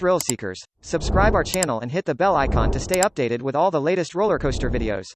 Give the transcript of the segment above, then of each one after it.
thrill seekers, subscribe our channel and hit the bell icon to stay updated with all the latest roller coaster videos.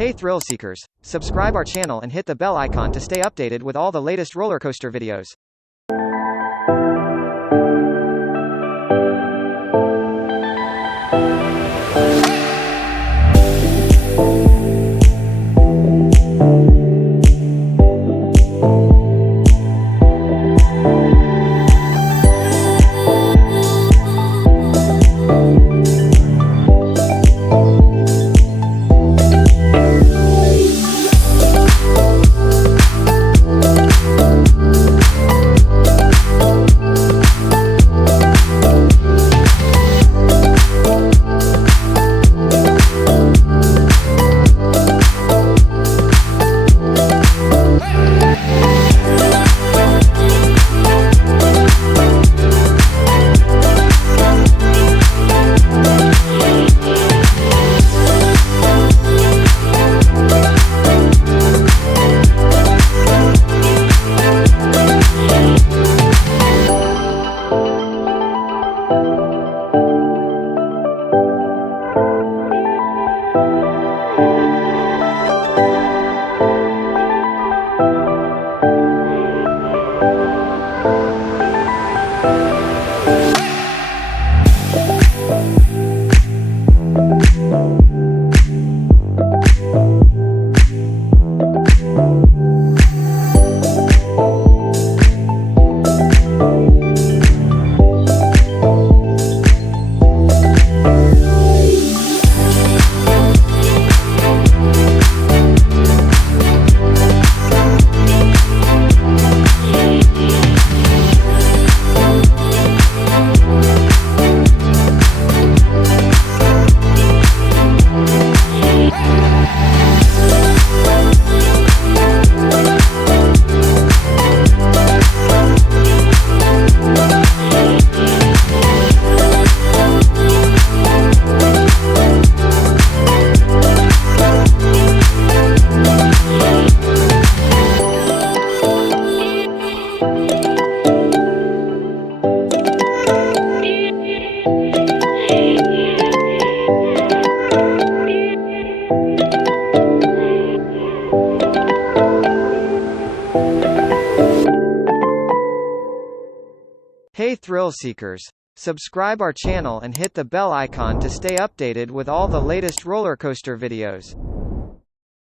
Hey thrill seekers, subscribe our channel and hit the bell icon to stay updated with all the latest roller coaster videos. Hey thrill seekers, Subscribe our channel and hit the bell icon to stay updated with all the latest roller coaster videos.